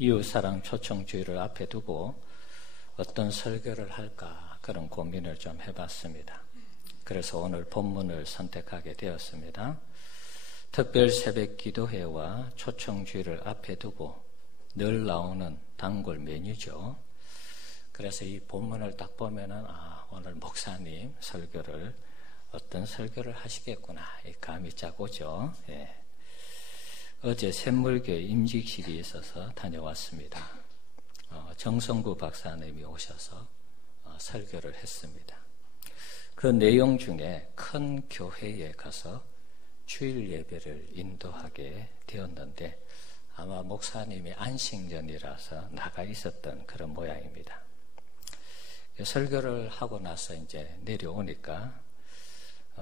이웃사랑 초청주의를 앞에 두고 어떤 설교를 할까 그런 고민을 좀 해봤습니다. 그래서 오늘 본문을 선택하게 되었습니다. 특별 새벽 기도회와 초청주의를 앞에 두고 늘 나오는 단골 메뉴죠. 그래서 이 본문을 딱 보면은 오늘 목사님 설교를 어떤 설교를 하시겠구나 이 감이 쫙 오죠. 예. 어제 샘물교회 임직식이 있어서 다녀왔습니다. 정성구 박사님이 오셔서 설교를 했습니다. 그 내용 중에 큰 교회에 가서 주일 예배를 인도하게 되었는데 아마 목사님이 안식년이라서 나가 있었던 그런 모양입니다. 설교를 하고 나서 이제 내려오니까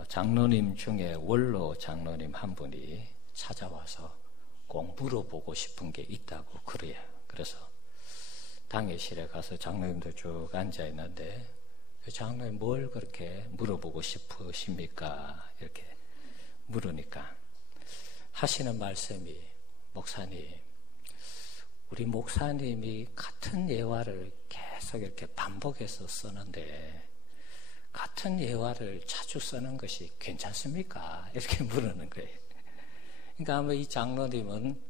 장로님 중에 원로 장로님 한 분이 찾아와서 꼭 물어보고 싶은 게 있다고 그래요. 그래서 당회실에 가서 장로님도 쭉 앉아 있는데 장로님 뭘 그렇게 물어보고 싶으십니까? 이렇게 물으니까 하시는 말씀이 목사님, 우리 목사님이 같은 예화를 계속 이렇게 반복해서 쓰는데 같은 예화를 자주 쓰는 것이 괜찮습니까? 이렇게 물으는 거예요. 그러니까 아마 이 장로님은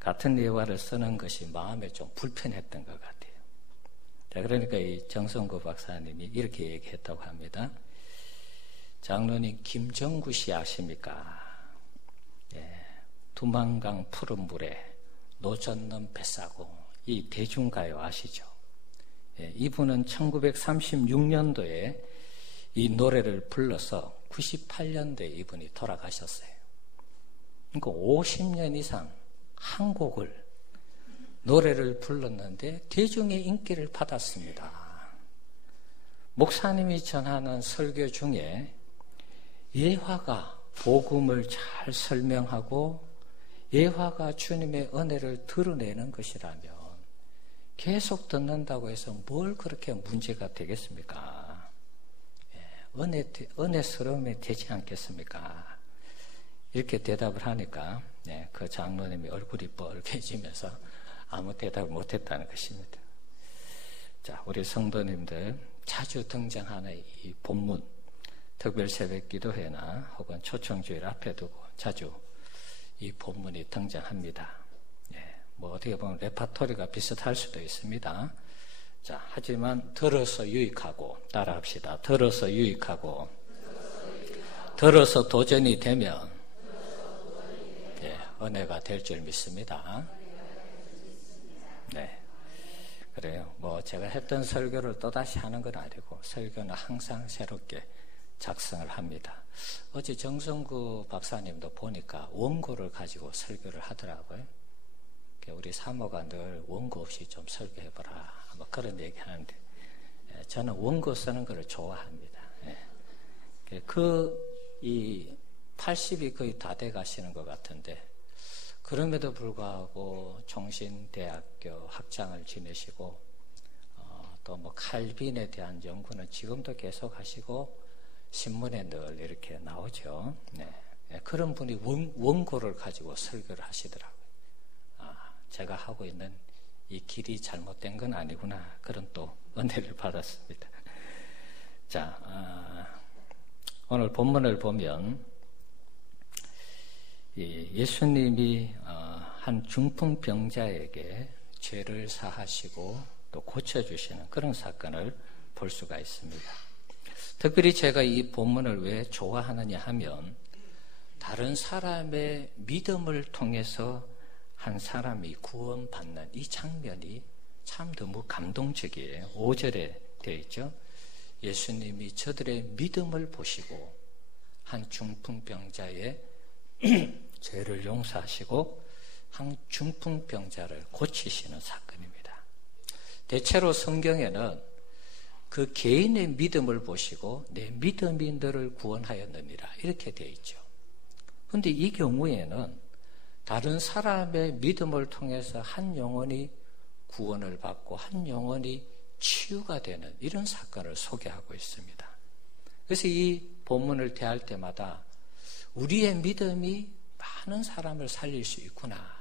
같은 예화를 쓰는 것이 마음에 좀 불편했던 것 같아요. 자, 그러니까 이 정성구 박사님이 이렇게 얘기했다고 합니다. 장로님 김정구 씨 아십니까? 예, 두만강 푸른 물에 노젓는 뱃사공, 이 대중가요 아시죠? 예, 이분은 1936년도에 이 노래를 불러서 98년도에 이분이 돌아가셨어요. 그러니까 50년 이상 한 곡을 노래를 불렀는데 대중의 인기를 받았습니다. 목사님이 전하는 설교 중에 예화가 복음을 잘 설명하고 예화가 주님의 은혜를 드러내는 것이라면 계속 듣는다고 해서 뭘 그렇게 문제가 되겠습니까? 은혜스러움이 되지 않겠습니까? 이렇게 대답을 하니까 그 장로님이 얼굴이 뻘개지면서 아무 대답을 못했다는 것입니다. 자, 우리 성도님들 자주 등장하는 이 본문, 특별 새벽 기도회나 혹은 초청주일 앞에 두고 자주 이 본문이 등장합니다. 뭐 어떻게 보면 레파토리가 비슷할 수도 있습니다. 자, 하지만 들어서 유익하고 따라합시다. 들어서 유익하고 들어서 도전이 되면 은혜가 될 줄 믿습니다. 네, 그래요. 뭐 제가 했던 설교를 또다시 하는 건 아니고 설교는 항상 새롭게 작성을 합니다. 어제 정성구 박사님도 보니까 원고를 가지고 설교를 하더라고요. 우리 사모가 늘 원고 없이 좀 설교해보라 뭐 그런 얘기 하는데 저는 원고 쓰는 걸 좋아합니다. 이 80이 거의 다 돼 가시는 것 같은데 그럼에도 불구하고 종신대학교 학장을 지내시고 또 뭐 칼빈에 대한 연구는 지금도 계속 하시고 신문에 늘 이렇게 나오죠. 그런 분이 원고를 가지고 설교를 하시더라고요. 제가 하고 있는 이 길이 잘못된 건 아니구나 그런 또 은혜를 받았습니다. 자, 오늘 본문을 보면 예수님이 한 중풍병자에게 죄를 사하시고 또 고쳐주시는 그런 사건을 볼 수가 있습니다. 특별히 제가 이 본문을 왜 좋아하느냐 하면 다른 사람의 믿음을 통해서 한 사람이 구원받는 이 장면이 참 너무 감동적이에요. 5절에 되어 있죠. 예수님이 저들의 믿음을 보시고 한 중풍병자의 죄를 용서하시고 한 중풍병자를 고치시는 사건입니다. 대체로 성경에는 그 개인의 믿음을 보시고 내 믿음이 너를 구원하였느니라 이렇게 되어 있죠. 그런데 이 경우에는 다른 사람의 믿음을 통해서 한 영혼이 구원을 받고 한 영혼이 치유가 되는 이런 사건을 소개하고 있습니다. 그래서 이 본문을 대할 때마다 우리의 믿음이 많은 사람을 살릴 수 있구나.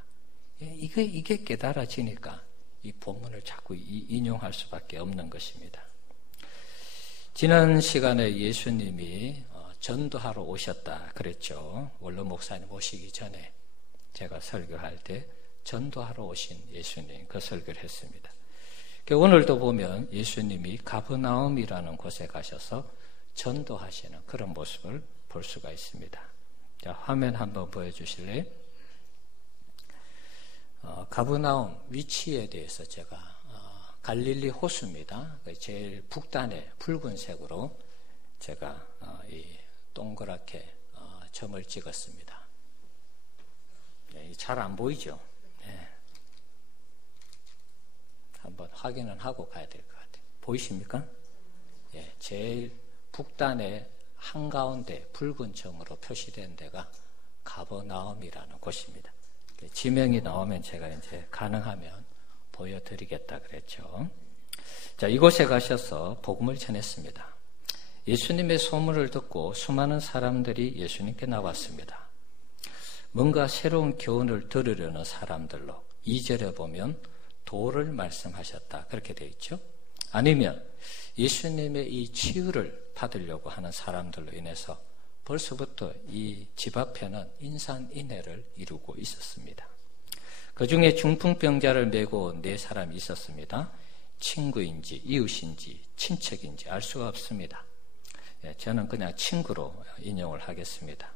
이게 깨달아지니까 이 본문을 자꾸 인용할 수밖에 없는 것입니다. 지난 시간에 예수님이 전도하러 오셨다 그랬죠. 원로 목사님 오시기 전에 제가 설교할 때 전도하러 오신 예수님 그 설교를 했습니다. 오늘도 보면 예수님이 가버나움이라는 곳에 가셔서 전도하시는 그런 모습을 볼 수가 있습니다. 자, 화면 한번 보여주실래요? 가버나움 위치에 대해서 제가 갈릴리 호수입니다. 제일 북단에 붉은색으로 제가 이 동그랗게 점을 찍었습니다. 잘 안 보이죠? 네. 한번 확인은 하고 가야 될 것 같아요. 보이십니까? 예, 제일 북단에 한가운데 붉은 점으로 표시된 데가 가버나움이라는 곳입니다. 지명이 나오면 제가 이제 가능하면 보여드리겠다 그랬죠. 자, 이곳에 가셔서 복음을 전했습니다. 예수님의 소문을 듣고 수많은 사람들이 예수님께 나왔습니다. 뭔가 새로운 교훈을 들으려는 사람들로 2절에 보면 도를 말씀하셨다 그렇게 되어 있죠. 아니면 예수님의 이 치유를 받으려고 하는 사람들로 인해서 벌써부터 이 집 앞에는 인산인해를 이루고 있었습니다. 그 중에 중풍병자를 메고 온 4사람이 있었습니다. 친구인지 이웃인지 친척인지 알 수가 없습니다. 저는 그냥 친구로 인용을 하겠습니다.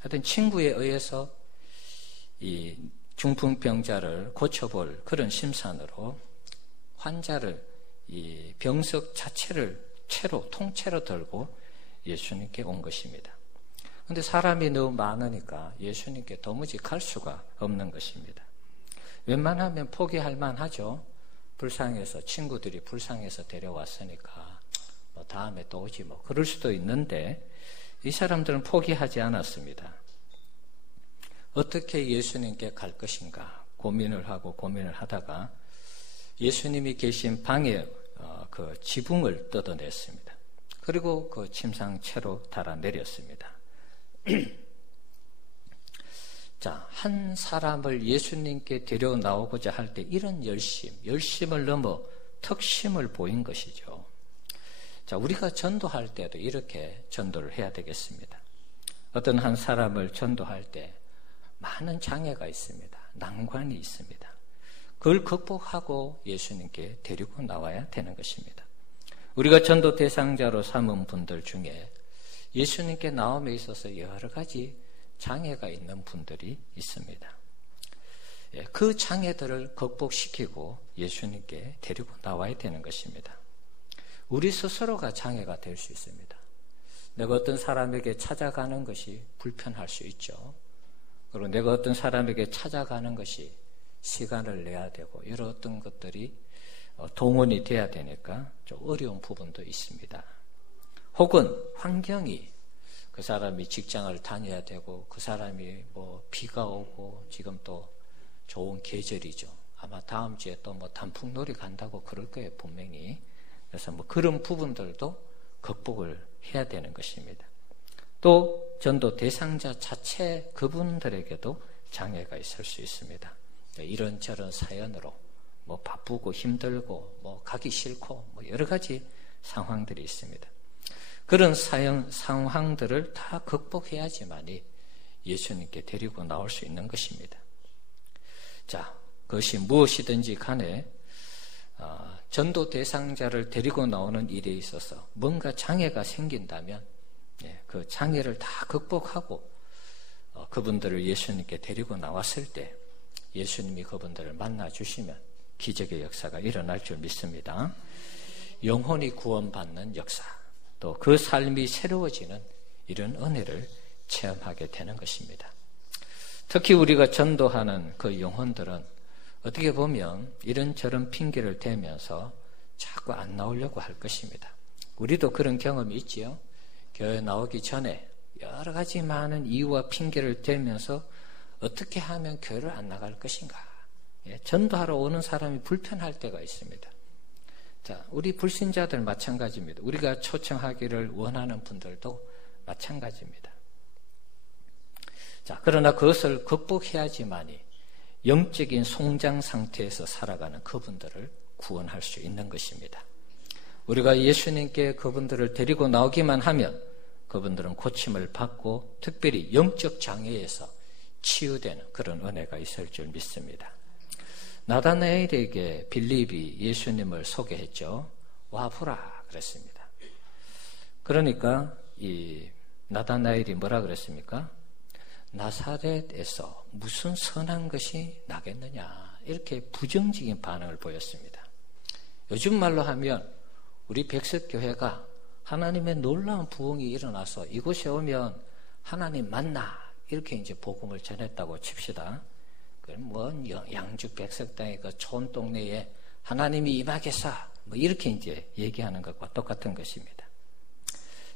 하여튼 친구에 의해서 이 중풍병자를 고쳐볼 그런 심산으로 환자를 이 병석 자체를 통째로 들고 예수님께 온 것입니다. 그런데 사람이 너무 많으니까 예수님께 도무지 갈 수가 없는 것입니다. 웬만하면 포기할 만하죠. 불쌍해서 친구들이 불쌍해서 데려왔으니까 뭐 다음에 또 오지 뭐 그럴 수도 있는데 이 사람들은 포기하지 않았습니다. 어떻게 예수님께 갈 것인가 고민을 하다가 예수님이 계신 방에 그 지붕을 뜯어냈습니다. 그리고 그 침상채로 달아내렸습니다. 자, 한 사람을 예수님께 데려나오고자 할 때 이런 열심을 넘어 특심을 보인 것이죠. 자, 우리가 전도할 때도 이렇게 전도를 해야 되겠습니다. 어떤 한 사람을 전도할 때 많은 장애가 있습니다. 난관이 있습니다. 그걸 극복하고 예수님께 데리고 나와야 되는 것입니다. 우리가 전도 대상자로 삼은 분들 중에 예수님께 나옴에 있어서 여러 가지 장애가 있는 분들이 있습니다. 그 장애들을 극복시키고 예수님께 데리고 나와야 되는 것입니다. 우리 스스로가 장애가 될 수 있습니다. 내가 어떤 사람에게 찾아가는 것이 불편할 수 있죠. 그리고 내가 어떤 사람에게 찾아가는 것이 시간을 내야 되고 이런 어떤 것들이 동원이 돼야 되니까 좀 어려운 부분도 있습니다. 혹은 환경이 그 사람이 직장을 다녀야 되고 그 사람이 뭐 비가 오고 지금 또 좋은 계절이죠. 아마 다음 주에 또 뭐 단풍놀이 간다고 그럴 거예요, 분명히. 그래서 뭐 그런 부분들도 극복을 해야 되는 것입니다. 또 전도 대상자 자체 그분들에게도 장애가 있을 수 있습니다. 이런저런 사연으로 뭐 바쁘고 힘들고 뭐 가기 싫고 뭐 여러 가지 상황들이 있습니다. 그런 상황들을 다 극복해야지만이 예수님께 데리고 나올 수 있는 것입니다. 자, 그것이 무엇이든지 간에 전도 대상자를 데리고 나오는 일에 있어서 뭔가 장애가 생긴다면 그 장애를 다 극복하고 그분들을 예수님께 데리고 나왔을 때 예수님이 그분들을 만나주시면 기적의 역사가 일어날 줄 믿습니다. 영혼이 구원받는 역사, 또 그 삶이 새로워지는 이런 은혜를 체험하게 되는 것입니다. 특히 우리가 전도하는 그 영혼들은 어떻게 보면 이런저런 핑계를 대면서 자꾸 안 나오려고 할 것입니다. 우리도 그런 경험이 있지요. 교회 나오기 전에 여러 가지 많은 이유와 핑계를 대면서 어떻게 하면 교회를 안 나갈 것인가. 전도하러 오는 사람이 불편할 때가 있습니다. 자, 우리 불신자들 마찬가지입니다. 우리가 초청하기를 원하는 분들도 마찬가지입니다. 자, 그러나 그것을 극복해야지만이 영적인 성장 상태에서 살아가는 그분들을 구원할 수 있는 것입니다. 우리가 예수님께 그분들을 데리고 나오기만 하면 그분들은 고침을 받고 특별히 영적 장애에서 치유되는 그런 은혜가 있을 줄 믿습니다. 나다나엘에게 빌립이 예수님을 소개했죠. 와보라 그랬습니다. 그러니까 이 나다나엘이 뭐라 그랬습니까? 나사렛에서 무슨 선한 것이 나겠느냐, 이렇게 부정적인 반응을 보였습니다. 요즘 말로 하면 우리 백석교회가 하나님의 놀라운 부흥이 일어나서 이곳에 오면 하나님 만나, 이렇게 이제 복음을 전했다고 칩시다. 그럼 뭐 양주 백석당의 그 좋은 동네에 하나님이 임하겠어, 뭐 이렇게 이제 얘기하는 것과 똑같은 것입니다.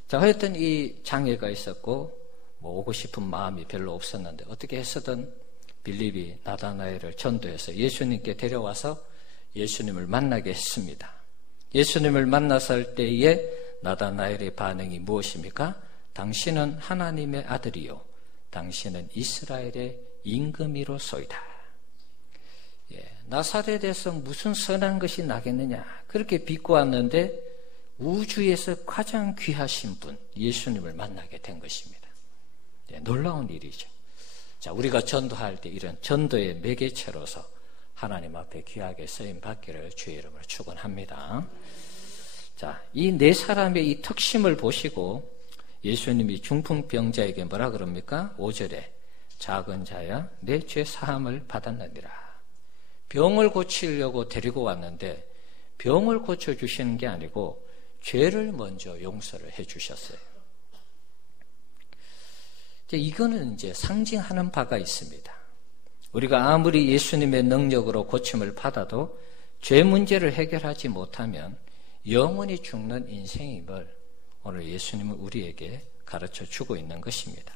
자, 하여튼 이 장애가 있었고 뭐 오고 싶은 마음이 별로 없었는데 어떻게 해서든 빌립이 나다나엘을 전도해서 예수님께 데려와서 예수님을 만나게 했습니다. 예수님을 만났을 때에 나다나엘의 반응이 무엇입니까? 당신은 하나님의 아들이요, 당신은 이스라엘의 임금이로소이다. 나사렛에서 무슨 선한 것이 나겠느냐, 그렇게 비꼬았는데 우주에서 가장 귀하신 분 예수님을 만나게 된 것입니다. 놀라운 일이죠. 자, 우리가 전도할 때 이런 전도의 매개체로서 하나님 앞에 귀하게 쓰임 받기를 주의 이름으로 축원합니다. 자, 이 네 사람의 이 특심을 보시고 예수님이 중풍병자에게 뭐라 그럽니까? 5절에 작은 자야 내 죄 사함을 받았느니라. 병을 고치려고 데리고 왔는데 병을 고쳐주시는 게 아니고 죄를 먼저 용서를 해주셨어요. 이거는 이제 상징하는 바가 있습니다. 우리가 아무리 예수님의 능력으로 고침을 받아도 죄 문제를 해결하지 못하면 영원히 죽는 인생임을 오늘 예수님은 우리에게 가르쳐 주고 있는 것입니다.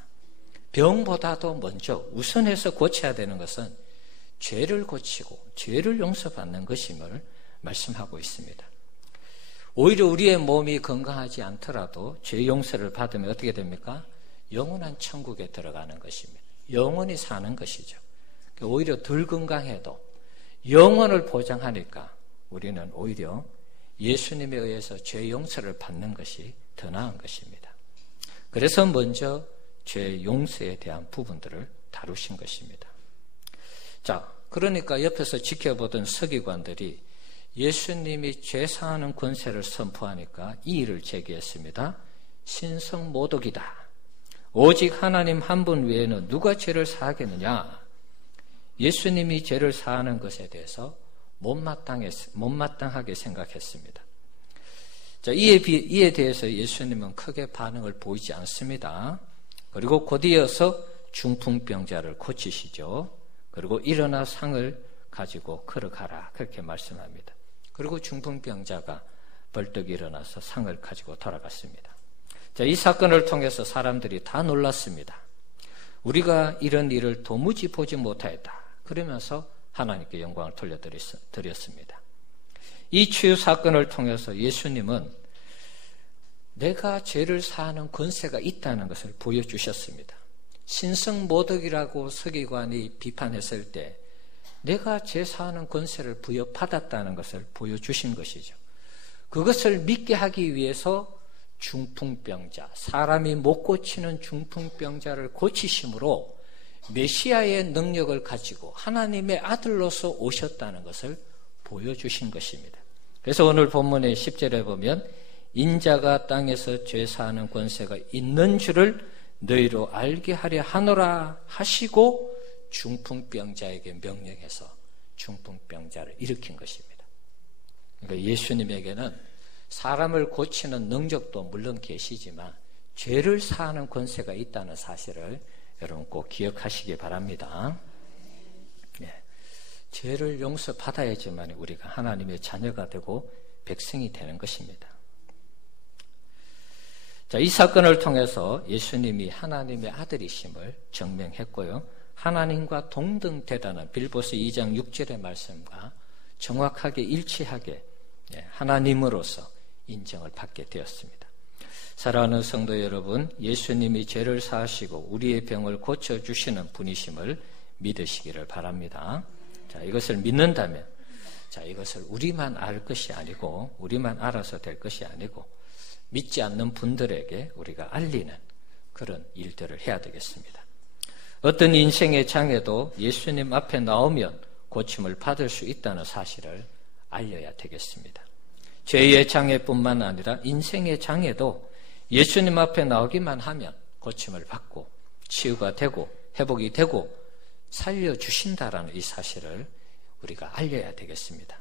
병보다도 먼저 우선해서 고쳐야 되는 것은 죄를 고치고 죄를 용서받는 것임을 말씀하고 있습니다. 오히려 우리의 몸이 건강하지 않더라도 죄 용서를 받으면 어떻게 됩니까? 영원한 천국에 들어가는 것입니다. 영원히 사는 것이죠. 오히려 덜 건강해도 영원을 보장하니까 우리는 오히려 예수님에 의해서 죄 용서를 받는 것이 더 나은 것입니다. 그래서 먼저 죄 용서에 대한 부분들을 다루신 것입니다. 자, 그러니까 옆에서 지켜보던 서기관들이 예수님이 죄 사하는 권세를 선포하니까 이 일을 제기했습니다. 신성모독이다. 오직 하나님 한 분 외에는 누가 죄를 사하겠느냐? 예수님이 죄를 사하는 것에 대해서 못마땅하게 생각했습니다. 자, 이에 대해서 예수님은 크게 반응을 보이지 않습니다. 그리고 곧이어서 중풍병자를 고치시죠. 그리고 일어나 상을 가지고 걸어가라, 그렇게 말씀합니다. 그리고 중풍병자가 벌떡 일어나서 상을 가지고 돌아갔습니다. 자, 이 사건을 통해서 사람들이 다 놀랐습니다. 우리가 이런 일을 도무지 보지 못하였다. 그러면서 하나님께 영광을 돌려드렸습니다. 이 치유 사건을 통해서 예수님은 내가 죄를 사하는 권세가 있다는 것을 보여주셨습니다. 신성모독이라고 서기관이 비판했을 때 내가 죄 사하는 권세를 부여받았다는 것을 보여주신 것이죠. 그것을 믿게 하기 위해서 중풍병자, 사람이 못 고치는 중풍병자를 고치심으로 메시아의 능력을 가지고 하나님의 아들로서 오셨다는 것을 보여주신 것입니다. 그래서 오늘 본문의 10절에 보면 인자가 땅에서 죄 사하는 권세가 있는 줄을 너희로 알게 하려 하노라 하시고 중풍병자에게 명령해서 중풍병자를 일으킨 것입니다. 그러니까 예수님에게는 사람을 고치는 능력도 물론 계시지만 죄를 사하는 권세가 있다는 사실을 여러분 꼭 기억하시기 바랍니다. 네. 죄를 용서받아야지만 우리가 하나님의 자녀가 되고 백성이 되는 것입니다. 자, 이 사건을 통해서 예수님이 하나님의 아들이심을 증명했고요. 하나님과 동등되다는 빌보스 2장 6절의 말씀과 정확하게 일치하게 하나님으로서 인정을 받게 되었습니다. 사랑하는 성도 여러분, 예수님이 죄를 사하시고 우리의 병을 고쳐주시는 분이심을 믿으시기를 바랍니다. 자, 이것을 믿는다면, 자, 이것을 우리만 알 것이 아니고, 우리만 알아서 될 것이 아니고, 믿지 않는 분들에게 우리가 알리는 그런 일들을 해야 되겠습니다. 어떤 인생의 장애도 예수님 앞에 나오면 고침을 받을 수 있다는 사실을 알려야 되겠습니다. 죄의 장애뿐만 아니라 인생의 장애도 예수님 앞에 나오기만 하면 고침을 받고 치유가 되고 회복이 되고 살려주신다라는 이 사실을 우리가 알려야 되겠습니다.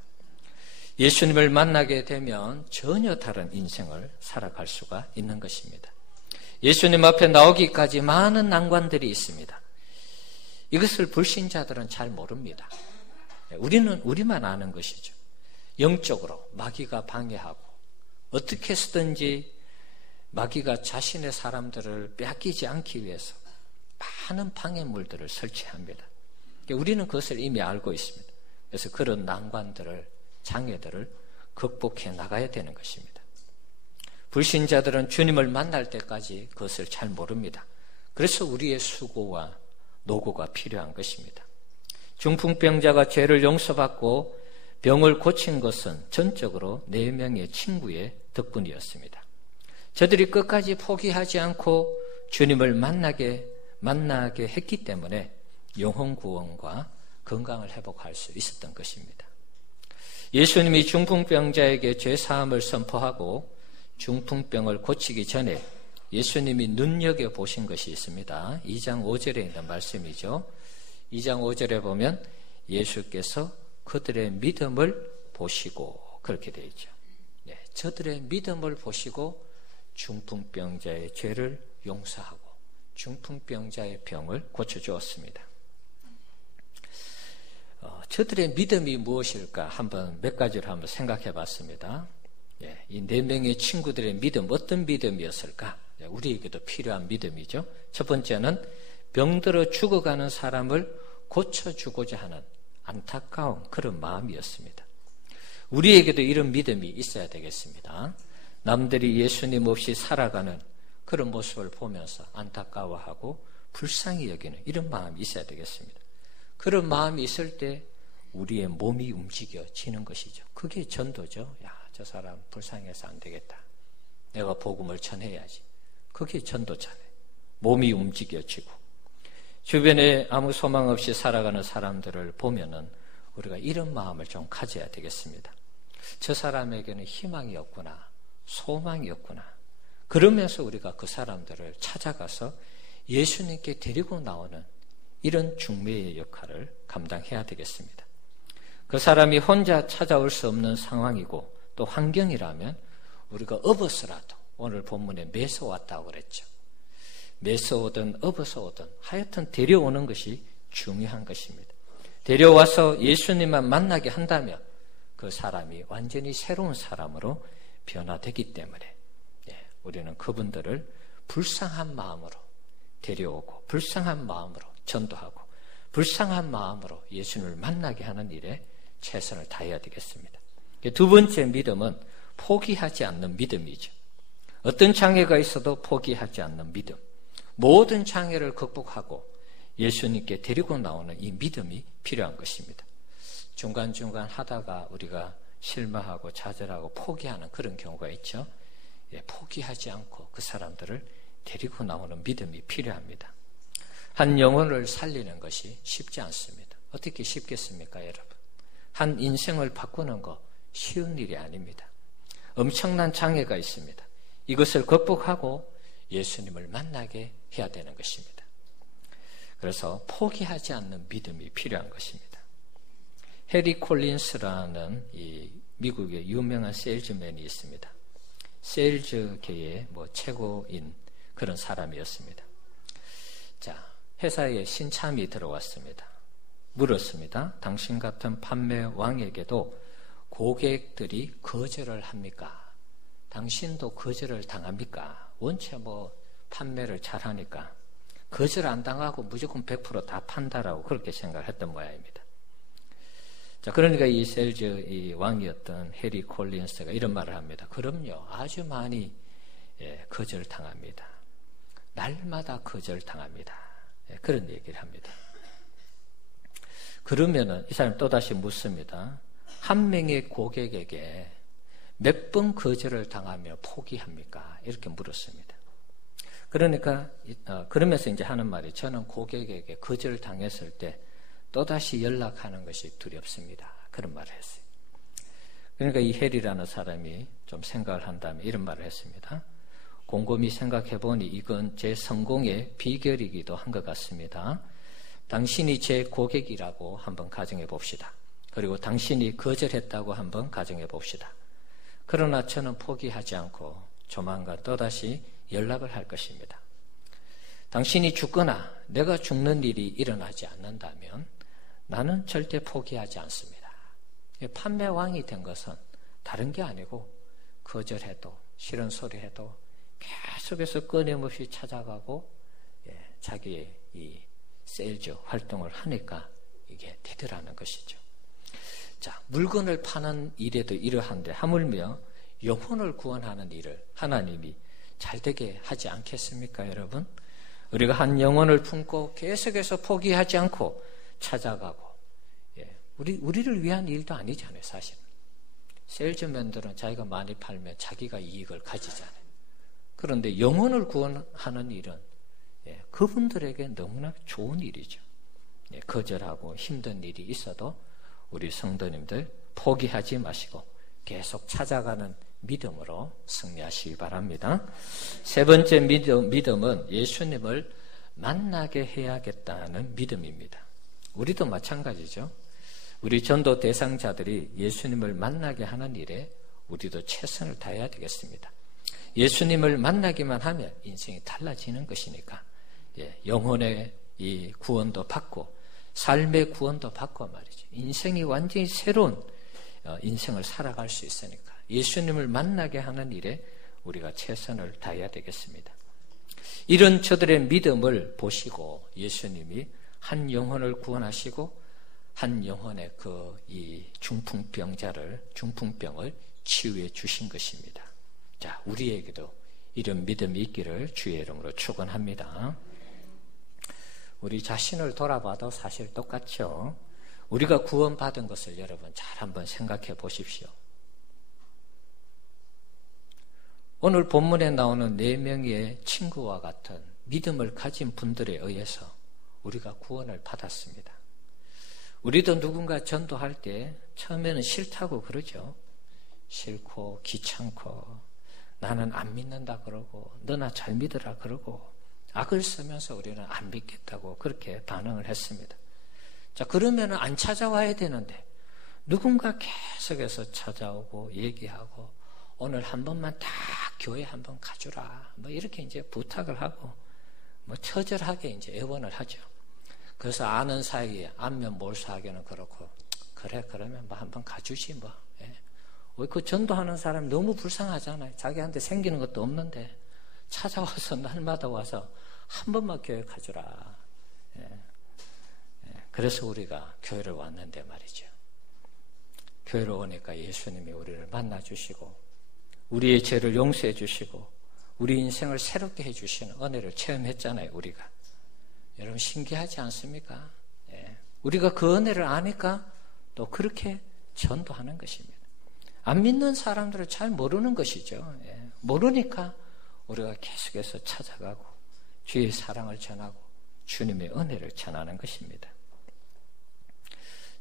예수님을 만나게 되면 전혀 다른 인생을 살아갈 수가 있는 것입니다. 예수님 앞에 나오기까지 많은 난관들이 있습니다. 이것을 불신자들은 잘 모릅니다. 우리만 아는 것이죠. 영적으로 마귀가 방해하고 어떻게 해서든지 마귀가 자신의 사람들을 빼앗기지 않기 위해서 많은 방해물들을 설치합니다. 우리는 그것을 이미 알고 있습니다. 그래서 그런 난관들을, 장애들을 극복해 나가야 되는 것입니다. 불신자들은 주님을 만날 때까지 그것을 잘 모릅니다. 그래서 우리의 수고와 노고가 필요한 것입니다. 중풍병자가 죄를 용서받고 병을 고친 것은 전적으로 4명의 친구의 덕분이었습니다. 저들이 끝까지 포기하지 않고 주님을 만나게 했기 때문에 영혼 구원과 건강을 회복할 수 있었던 것입니다. 예수님이 중풍병자에게 죄사함을 선포하고 중풍병을 고치기 전에 예수님이 눈여겨보신 것이 있습니다. 2장 5절에 있는 말씀이죠. 2장 5절에 보면 예수께서 그들의 믿음을 보시고 그렇게 되어 있죠. 네, 저들의 믿음을 보시고 중풍병자의 죄를 용서하고 중풍병자의 병을 고쳐주었습니다. 저들의 믿음이 무엇일까 한번 몇 가지를 한번 생각해 봤습니다. 네, 이 4명의 친구들의 믿음, 어떤 믿음이었을까? 네, 우리에게도 필요한 믿음이죠. 첫 번째는 병들어 죽어가는 사람을 고쳐주고자 하는 안타까운 그런 마음이었습니다. 우리에게도 이런 믿음이 있어야 되겠습니다. 남들이 예수님 없이 살아가는 그런 모습을 보면서 안타까워하고 불쌍히 여기는 이런 마음이 있어야 되겠습니다. 그런 마음이 있을 때 우리의 몸이 움직여지는 것이죠. 그게 전도죠. 야, 저 사람 불쌍해서 안 되겠다. 내가 복음을 전해야지. 그게 전도잖아요. 몸이 움직여지고 주변에 아무 소망 없이 살아가는 사람들을 보면은 우리가 이런 마음을 좀 가져야 되겠습니다. 저 사람에게는 희망이 없구나, 소망이 없구나. 그러면서 우리가 그 사람들을 찾아가서 예수님께 데리고 나오는 이런 중매의 역할을 감당해야 되겠습니다. 그 사람이 혼자 찾아올 수 없는 상황이고 또 환경이라면 우리가 업어서라도 오늘 본문에 매서 왔다고 그랬죠. 매서 오든 업어서 오든 하여튼 데려오는 것이 중요한 것입니다. 데려와서 예수님만 만나게 한다면 그 사람이 완전히 새로운 사람으로 변화되기 때문에 우리는 그분들을 불쌍한 마음으로 데려오고 불쌍한 마음으로 전도하고 불쌍한 마음으로 예수님을 만나게 하는 일에 최선을 다해야 되겠습니다. 두 번째 믿음은 포기하지 않는 믿음이죠. 어떤 장애가 있어도 포기하지 않는 믿음. 모든 장애를 극복하고 예수님께 데리고 나오는 이 믿음이 필요한 것입니다. 중간중간 하다가 우리가 실망하고 좌절하고 포기하는 그런 경우가 있죠. 포기하지 않고 그 사람들을 데리고 나오는 믿음이 필요합니다. 한 영혼을 살리는 것이 쉽지 않습니다. 어떻게 쉽겠습니까, 여러분? 한 인생을 바꾸는 거 쉬운 일이 아닙니다. 엄청난 장애가 있습니다. 이것을 극복하고 예수님을 만나게 해야 되는 것입니다. 그래서 포기하지 않는 믿음이 필요한 것입니다. 해리 콜린스라는 이 미국의 유명한 세일즈맨이 있습니다. 세일즈계의 최고인 그런 사람이었습니다. 자, 회사에 신참이 들어왔습니다. 물었습니다. 당신 같은 판매 왕에게도 고객들이 거절을 합니까? 당신도 거절을 당합니까? 원체 판매를 잘하니까 거절 안 당하고 무조건 100% 다 판다라고 그렇게 생각을 했던 모양입니다. 자, 그러니까 이 세일즈 이 왕이었던 해리 콜린스가 이런 말을 합니다. 그럼요, 아주 많이 거절당합니다. 날마다 거절당합니다. 그런 얘기를 합니다. 그러면은 이 사람이 또다시 묻습니다. 한 명의 고객에게 몇 번 거절을 당하며 포기합니까? 이렇게 물었습니다. 그러니까 그러면서 이제 하는 말이 저는 고객에게 거절을 당했을 때 또다시 연락하는 것이 두렵습니다. 그런 말을 했어요. 그러니까 이 헬이라는 사람이 좀 생각을 한다면 이런 말을 했습니다. 곰곰이 생각해보니 이건 제 성공의 비결이기도 한 것 같습니다. 당신이 제 고객이라고 한번 가정해 봅시다. 그리고 당신이 거절했다고 한번 가정해 봅시다. 그러나 저는 포기하지 않고 조만간 또다시 연락을 할 것입니다. 당신이 죽거나 내가 죽는 일이 일어나지 않는다면 나는 절대 포기하지 않습니다. 판매왕이 된 것은 다른 게 아니고 거절해도 싫은 소리 해도 계속해서 끊임없이 찾아가고 자기의 이 세일즈 활동을 하니까 이게 되더라는 것이죠. 자, 물건을 파는 일에도 이러한데 하물며 영혼을 구원하는 일을 하나님이 잘되게 하지 않겠습니까, 여러분? 우리가 한 영혼을 품고 계속해서 포기하지 않고 찾아가고, 우리를 위한 일도 아니잖아요, 사실은. 세일즈맨들은 자기가 많이 팔면 자기가 이익을 가지잖아요. 그런데 영혼을 구원하는 일은 그분들에게 너무나 좋은 일이죠. 거절하고 힘든 일이 있어도 우리 성도님들 포기하지 마시고 계속 찾아가는 믿음으로 승리하시기 바랍니다. 세 번째 믿음은 예수님을 만나게 해야겠다는 믿음입니다. 우리도 마찬가지죠. 우리 전도 대상자들이 예수님을 만나게 하는 일에 우리도 최선을 다해야 되겠습니다. 예수님을 만나기만 하면 인생이 달라지는 것이니까 영혼의 이 구원도 받고 삶의 구원도 받고 말이죠. 인생이 완전히 새로운 인생을 살아갈 수 있으니까 예수님을 만나게 하는 일에 우리가 최선을 다해야 되겠습니다. 이런 저들의 믿음을 보시고 예수님이 한 영혼을 구원하시고 한 영혼의 이 중풍병을 치유해 주신 것입니다. 자, 우리에게도 이런 믿음이 있기를 주의 이름으로 축원합니다. 우리 자신을 돌아봐도 사실 똑같죠. 우리가 구원받은 것을 여러분 잘 한번 생각해 보십시오. 오늘 본문에 나오는 4명의 친구와 같은 믿음을 가진 분들에 의해서 우리가 구원을 받았습니다. 우리도 누군가 전도할 때 처음에는 싫다고 그러죠. 싫고 귀찮고 나는 안 믿는다 그러고 너나 잘 믿으라 그러고 악을 쓰면서 우리는 안 믿겠다고 그렇게 반응을 했습니다. 자, 그러면 안 찾아와야 되는데 누군가 계속해서 찾아오고 얘기하고 오늘 한 번만 딱 교회 한 번 가주라 뭐 이렇게 이제 부탁을 하고 뭐 처절하게 이제 애원을 하죠. 그래서 아는 사이에 안면 몰수하기는 그렇고 그래 그러면 뭐 한 번 가주지 뭐. 그 전도하는 사람 너무 불쌍하잖아요. 자기한테 생기는 것도 없는데 찾아와서 날마다 와서 한 번만 교회 가주라. 그래서 우리가 교회를 왔는데 말이죠. 교회를 오니까 예수님이 우리를 만나주시고 우리의 죄를 용서해 주시고 우리 인생을 새롭게 해주시는 은혜를 체험했잖아요. 우리가. 여러분 신기하지 않습니까? 우리가 그 은혜를 아니까 또 그렇게 전도하는 것입니다. 안 믿는 사람들은 잘 모르는 것이죠. 모르니까 우리가 계속해서 찾아가고 주의 사랑을 전하고 주님의 은혜를 전하는 것입니다.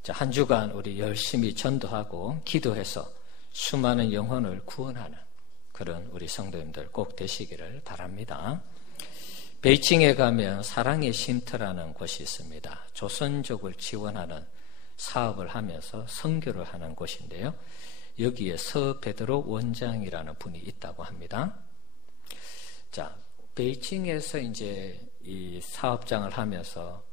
자, 한 주간 우리 열심히 전도하고 기도해서 수많은 영혼을 구원하는 그런 우리 성도님들 꼭 되시기를 바랍니다. 베이징에 가면 사랑의 쉼터라는 곳이 있습니다. 조선족을 지원하는 사업을 하면서 선교를 하는 곳인데요. 여기에 서 베드로 원장이라는 분이 있다고 합니다. 자, 베이징에서 이제 이 사업장을 하면서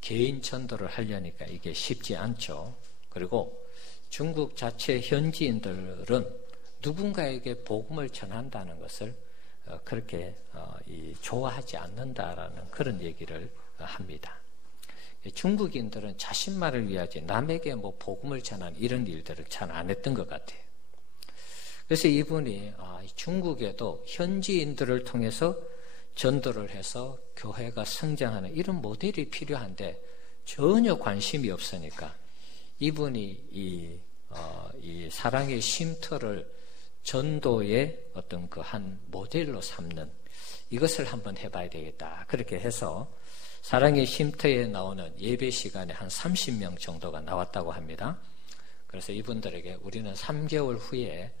개인 전도를 하려니까 이게 쉽지 않죠. 그리고 중국 자체 현지인들은 누군가에게 복음을 전한다는 것을 그렇게 좋아하지 않는다라는 그런 얘기를 합니다. 중국인들은 자신만을 위하지 남에게 뭐 복음을 전하는 이런 일들을 잘 안 했던 것 같아요. 그래서 이분이 중국에도 현지인들을 통해서 전도를 해서 교회가 성장하는 이런 모델이 필요한데 전혀 관심이 없으니까 이분이 이 사랑의 쉼터를 전도의 어떤 그 한 모델로 삼는 이것을 한번 해봐야 되겠다. 그렇게 해서 사랑의 쉼터에 나오는 예배 시간에 한 30명 정도가 나왔다고 합니다. 그래서 이분들에게 우리는 3개월 후에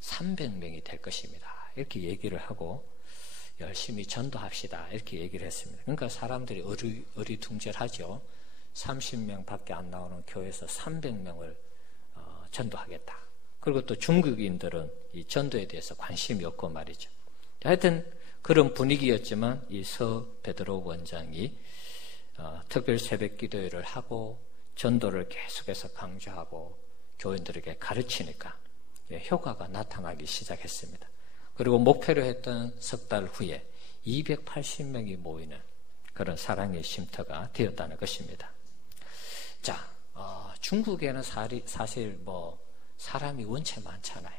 300명이 될 것입니다. 이렇게 얘기를 하고 열심히 전도합시다. 이렇게 얘기를 했습니다. 그러니까 사람들이 어리둥절하죠. 30명 밖에 안 나오는 교회에서 300명을 전도하겠다. 그리고 또 중국인들은 이 전도에 대해서 관심이 없고 말이죠. 하여튼 그런 분위기였지만 이 서 베드로 원장이 특별 새벽 기도회를 하고 전도를 계속해서 강조하고 교인들에게 가르치니까 효과가 나타나기 시작했습니다. 그리고 목표로 했던 석 달 후에 280명이 모이는 그런 사랑의 쉼터가 되었다는 것입니다. 자, 중국에는 사실 뭐 사람이 원체 많잖아요.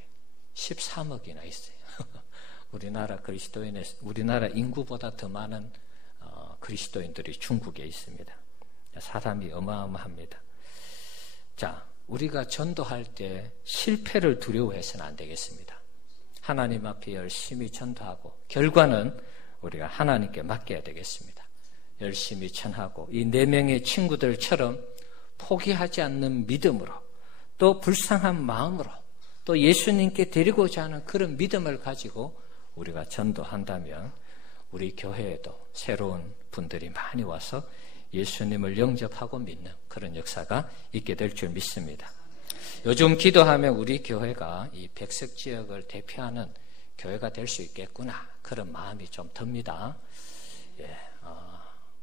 13억이나 있어요. 우리나라 인구보다 더 많은 그리스도인들이 중국에 있습니다. 사람이 어마어마합니다. 자, 우리가 전도할 때 실패를 두려워해서는 안 되겠습니다. 하나님 앞에 열심히 전도하고 결과는 우리가 하나님께 맡겨야 되겠습니다. 열심히 전하고 이 4명의 친구들처럼 포기하지 않는 믿음으로 또 불쌍한 마음으로 또 예수님께 데리고자 하는 그런 믿음을 가지고 우리가 전도한다면 우리 교회에도 새로운 분들이 많이 와서 예수님을 영접하고 믿는 그런 역사가 있게 될 줄 믿습니다. 요즘 기도하면 우리 교회가 이 백석 지역을 대표하는 교회가 될 수 있겠구나 그런 마음이 좀 듭니다.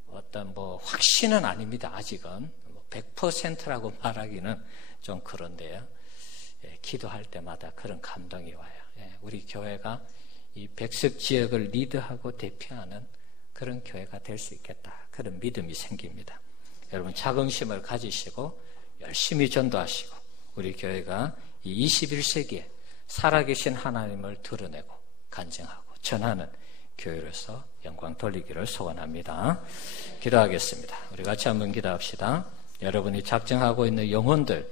어떤 뭐 확신은 아닙니다. 아직은 100%라고 말하기는 좀 그런데요. 기도할 때마다 그런 감동이 와요. 우리 교회가 이 백석 지역을 리드하고 대표하는 그런 교회가 될 수 있겠다. 그런 믿음이 생깁니다. 여러분 자긍심을 가지시고 열심히 전도하시고 우리 교회가 이 21세기에 살아계신 하나님을 드러내고 간증하고 전하는 교회로서 영광 돌리기를 소원합니다. 기도하겠습니다. 우리 같이 한번 기도합시다. 여러분이 작정하고 있는 영혼들